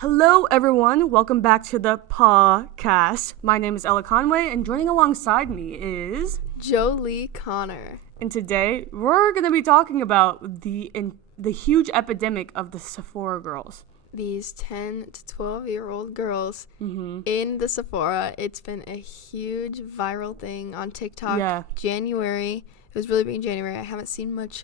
Hello, everyone. Welcome back to the podcast. My name is Ella Conway, and joining alongside me is Jolie Connor. And today we're going to be talking about the huge epidemic of the Sephora girls. These 10 to 12-year-old girls in the Sephora. It's been a huge viral thing on TikTok. Yeah. January. It was really big in January. I haven't seen much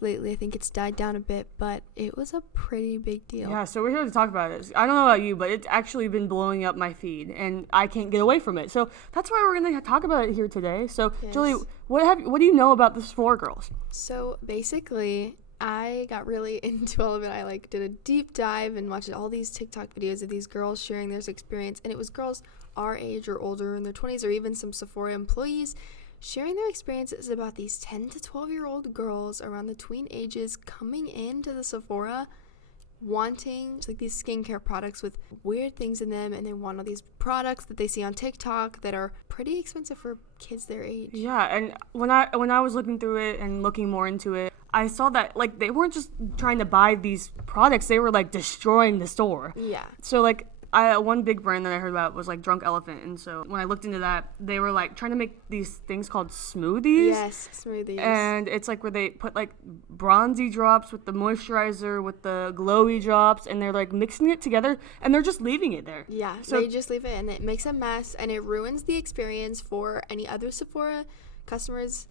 lately. I think it's died down a bit, but it was a pretty big deal. Yeah, so we're here to talk about it. I don't know about you, but it's actually been blowing up my feed, and I can't get away from it. So that's why we're going to talk about it here today. So, Yes. Jolie, what do you know about the Sephora girls? So basically, I got really into all of it. I did a deep dive and watched all these TikTok videos of these girls sharing their experience, and it was girls our age or older in their 20s, or even some Sephora employees sharing their experiences about these 10 to 12-year-old girls around the tween ages coming into the Sephora wanting these skincare products with weird things in them, and they want all these products that they see on TikTok that are pretty expensive for kids their age. Yeah, and when I was looking through it and looking more into it, I saw that they weren't just trying to buy these products, they were destroying the store. Yeah. So one big brand that I heard about was Drunk Elephant, and so when I looked into that, they were trying to make these things called smoothies. Yes, smoothies. And it's where they put bronzy drops with the moisturizer with the glowy drops, and they're mixing it together, and they're just leaving it there. Yeah, so they just leave it, and it makes a mess, and it ruins the experience for any other Sephora customers.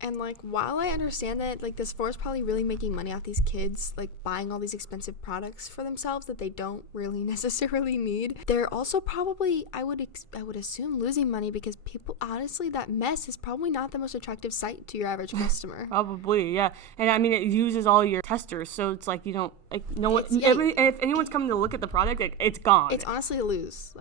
And while I understand that the Sephora's probably really making money off these kids buying all these expensive products for themselves that they don't really necessarily need, they're also probably I would assume losing money, because people, honestly, that mess is probably not the most attractive sight to your average customer. Probably, yeah. And I mean, it uses all your testers, so it's you don't no one. If anyone's coming to look at the product, it's gone. It's honestly a lose.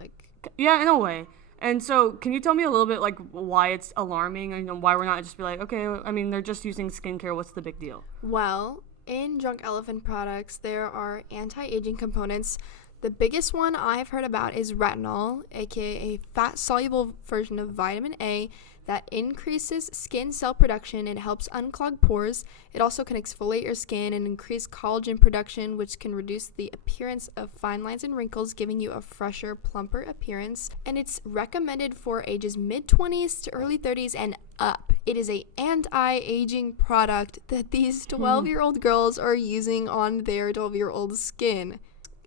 Yeah, in a way. And so, can you tell me a little bit why it's alarming, and why we're not just be okay, I mean, they're just using skincare, what's the big deal? Well, in Drunk Elephant products, there are anti-aging components. The biggest one I've heard about is retinol, aka a fat-soluble version of vitamin A that increases skin cell production and helps unclog pores. It also can exfoliate your skin and increase collagen production, which can reduce the appearance of fine lines and wrinkles, giving you a fresher, plumper appearance. And it's recommended for ages mid-20s to early 30s and up. It is a anti-aging product that these 12-year-old girls are using on their 12-year-old skin.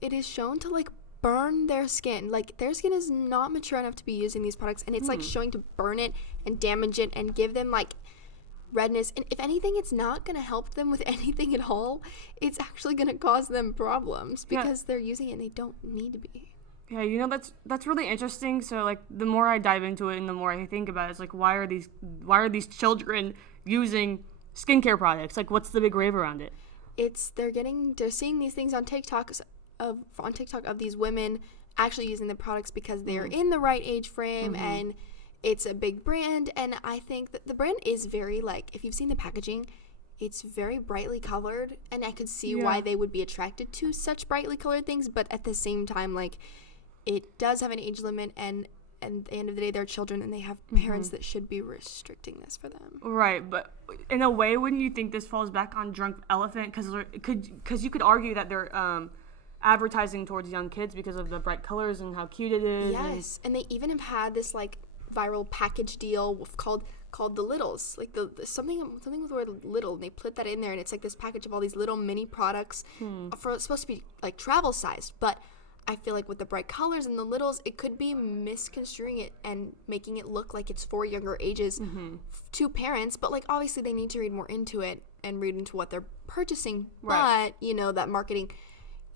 It is shown to burn their skin. Their skin is not mature enough to be using these products, and it's showing to burn it and damage it and give them redness. And if anything, it's not going to help them with anything at all. It's actually going to cause them problems because they're using it and they don't need to be. Yeah, that's really interesting. So the more I dive into it and the more I think about it, it's why are these children using skincare products? What's the big rave around it? They're seeing these things on TikTok of these women actually using the products because they're in the right age frame, and it's a big brand. And I think that the brand is very if you've seen the packaging, it's very brightly colored, and I could see why they would be attracted to such brightly colored things. But at the same time, it does have an age limit, and at the end of the day, they're children, and they have parents that should be restricting this for them. Right, but in a way, wouldn't you think this falls back on Drunk Elephant? Because you could argue that they're advertising towards young kids because of the bright colors and how cute it is. Yes, and they even have had this viral package deal called the Littles, the something with the word little, and they put that in there, and it's this package of all these little mini products it's supposed to be travel sized, but I feel with the bright colors and the Littles, it could be misconstruing it and making it look like it's for younger ages to parents, but obviously they need to read more into it and read into what they're purchasing. Right. But that marketing,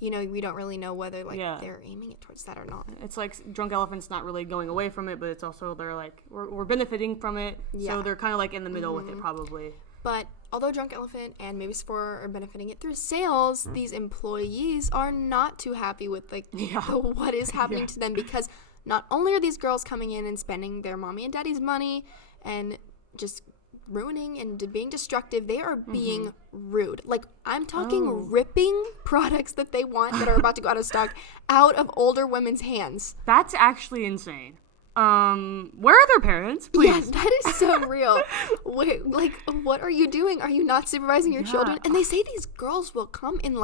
we don't really know whether they're aiming it towards that or not. It's Drunk Elephant's not really going away from it, but it's also they're we're benefiting from it. Yeah. So they're kind of in the middle with it probably. But although Drunk Elephant and maybe Sephora are benefiting it through sales, these employees are not too happy with what is happening to them, because not only are these girls coming in and spending their mommy and daddy's money and just ruining and being destructive, they are being rude. I'm talking ripping products that they want that are about to go out of stock out of older women's hands. That's actually insane. Where are their parents? Please. Yes, that is so real. Wait, what are you doing? Are you not supervising your children? And they say these girls will come in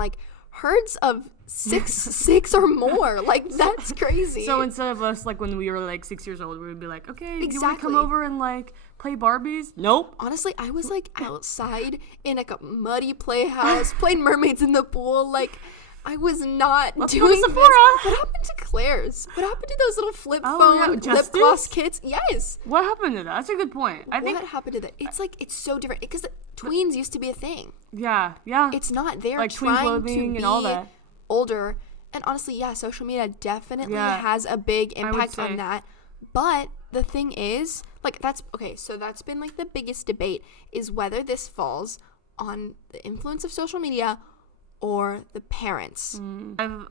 herds of six or more. Like, that's crazy. So instead of us, like, when we were, like, 6 years old, we would be like, okay, do you want to Exactly. come over and, like, play Barbies? Nope. Honestly, I was, like, outside in, like, a muddy playhouse, playing mermaids in the pool. Like, I was not Let's go doing to this. Sephora. What happened to Claire's? What happened to those little flip Oh, yeah, phone lip Justice? gloss kits? Yes. What happened to that? That's a good point. I think, What happened to that? It's, like, it's so different. Because tweens used to be a thing. yeah. It's not. They're Like tween trying clothing to be and all that. older. And honestly, yeah, social media definitely Yeah, has a big I would impact say. on that. But the thing is, like, that's okay. So that's been like the biggest debate is whether this falls on the influence of social media or the parents.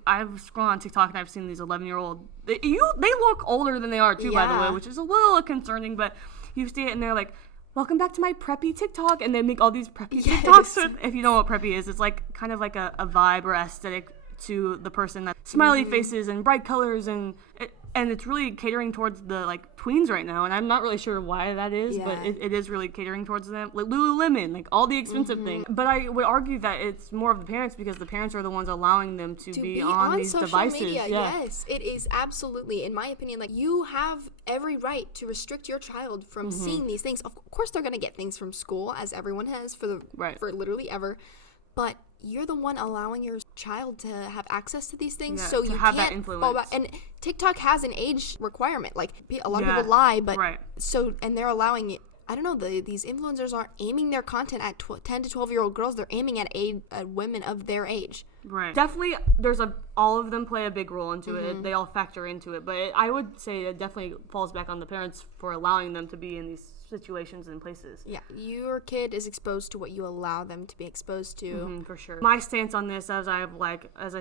I've scrolled on TikTok and I've seen these 11-year-old. They look older than they are too, by the way, Yeah. which is a little concerning. But you see it and they're like, "Welcome back to my preppy TikTok," and they make all these preppy Yes. TikToks. With, if you know what preppy is, it's like kind of like a vibe or aesthetic to the person. That smiley faces and bright colors and it's really catering towards the like tweens right now. And I'm not really sure why that is, but Yeah. it is really catering towards them. Like Lululemon, like all the expensive things. But I would argue that it's more of the parents because the parents are the ones allowing them to be on these social devices. media. Yeah. Yes, it is absolutely, in my opinion, like you have every right to restrict your child from seeing these things. Of course, they're gonna get things from school, as everyone has for literally ever. But you're the one allowing your child to have access to these things, Yeah, so to you have that can't influence. fall back. And TikTok has an age requirement. Like a lot of Yeah, people lie, but right. and they're allowing it. I don't know. These influencers aren't aiming their content at 10 to 12-year-old girls. They're aiming at women of their age. Right. Definitely, all of them play a big role into it. They all factor into it. But I would say it definitely falls back on the parents for allowing them to be in these situations and places. Yeah, your kid is exposed to what you allow them to be exposed to. For sure. My stance on this, as I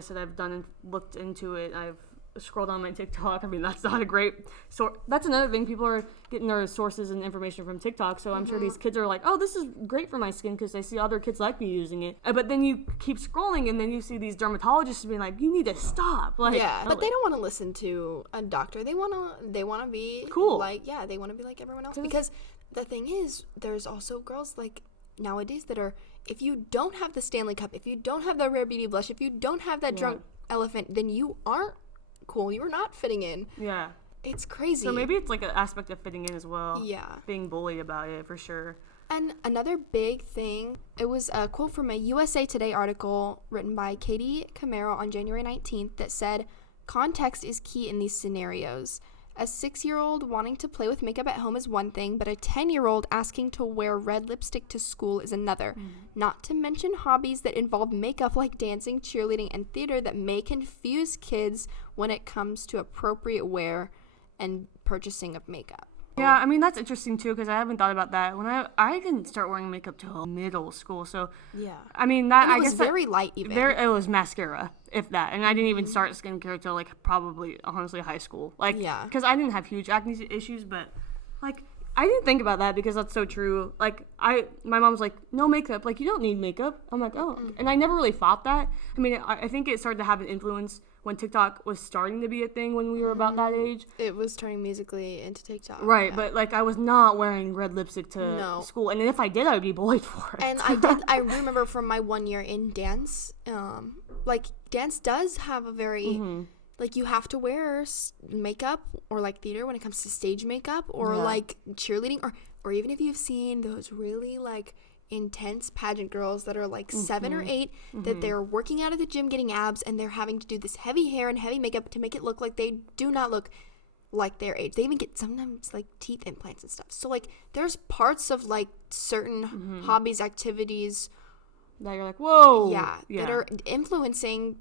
said, I've done and looked into it. I've scrolled on my TikTok. I mean, that's not a great source. That's another thing. People are getting their sources and information from TikTok. So I'm sure these kids are like, oh, this is great for my skin because I see other kids like me using it. But then you keep scrolling and then you see these dermatologists being like, you need to stop. Like, Yeah, but they don't want to listen to a doctor. They want to be cool. Like, yeah, they want to be like everyone else. Because the thing is, there's also girls like nowadays that are, if you don't have the Stanley Cup, if you don't have the Rare Beauty blush, if you don't have that drunk elephant, then you aren't cool. You're not fitting in. Yeah. It's crazy. So maybe it's like an aspect of fitting in as well. Yeah. Being bullied about it, for sure. And another big thing, it was a quote from a USA Today article written by Katie Camaro on January 19th that said, "Context is key in these scenarios. A 6-year-old wanting to play with makeup at home is one thing, but a 10-year-old asking to wear red lipstick to school is another. Not to mention hobbies that involve makeup like dancing, cheerleading, and theater that may confuse kids when it comes to appropriate wear and purchasing of makeup." Yeah, I mean, that's interesting, too, because I haven't thought about that. When I didn't start wearing makeup till middle school, so... Yeah. I mean, that... And it I was guess that, very light, even. It was mascara, if that. And I didn't even start skincare till, like, probably, honestly, high school. Like, Yeah. because I didn't have huge acne issues, but, like... I didn't think about that because that's so true. Like, my mom's like, no makeup. Like, you don't need makeup. I'm like, oh. And I never really thought that. I mean, I think it started to have an influence when TikTok was starting to be a thing when we were about that age. It was turning Musically into TikTok. Right, yeah. but, like, I was not wearing red lipstick to No. school. And if I did, I would be bullied for it. And I remember from my 1 year in dance, like, dance does have a very... Like, you have to wear makeup or, like, theater when it comes to stage makeup or, like, cheerleading or even if you've seen those really, like, intense pageant girls that are, like, 7 or 8 that they're working out at the gym getting abs and they're having to do this heavy hair and heavy makeup to make it look like they do not look like their age. They even get sometimes, like, teeth implants and stuff. So, like, there's parts of, like, certain hobbies, activities. That you're like, whoa. Yeah, that are influencing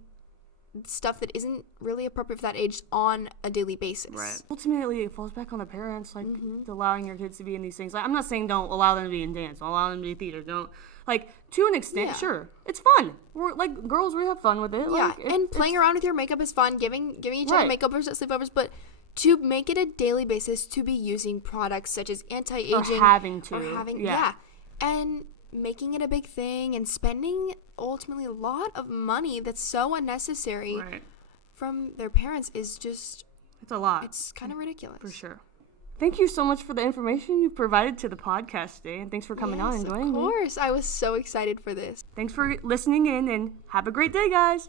stuff that isn't really appropriate for that age on a daily basis. Right. Ultimately, it falls back on the parents, like, allowing your kids to be in these things. Like, I'm not saying don't allow them to be in dance, don't allow them to do theater, don't, like, to an extent, sure. It's fun. We're, like, girls, we have fun with it. Yeah, Like, and playing around with your makeup is fun, giving each other makeovers at sleepovers, but to make it a daily basis, to be using products such as anti-aging. Or having to. And making it a big thing and spending ultimately a lot of money that's so unnecessary from their parents is just... It's a lot. It's kind of ridiculous. For sure. Thank you so much for the information you provided to the podcast today, and thanks for coming on and joining me. Of course. I was so excited for this. Thanks for listening in, and have a great day, guys.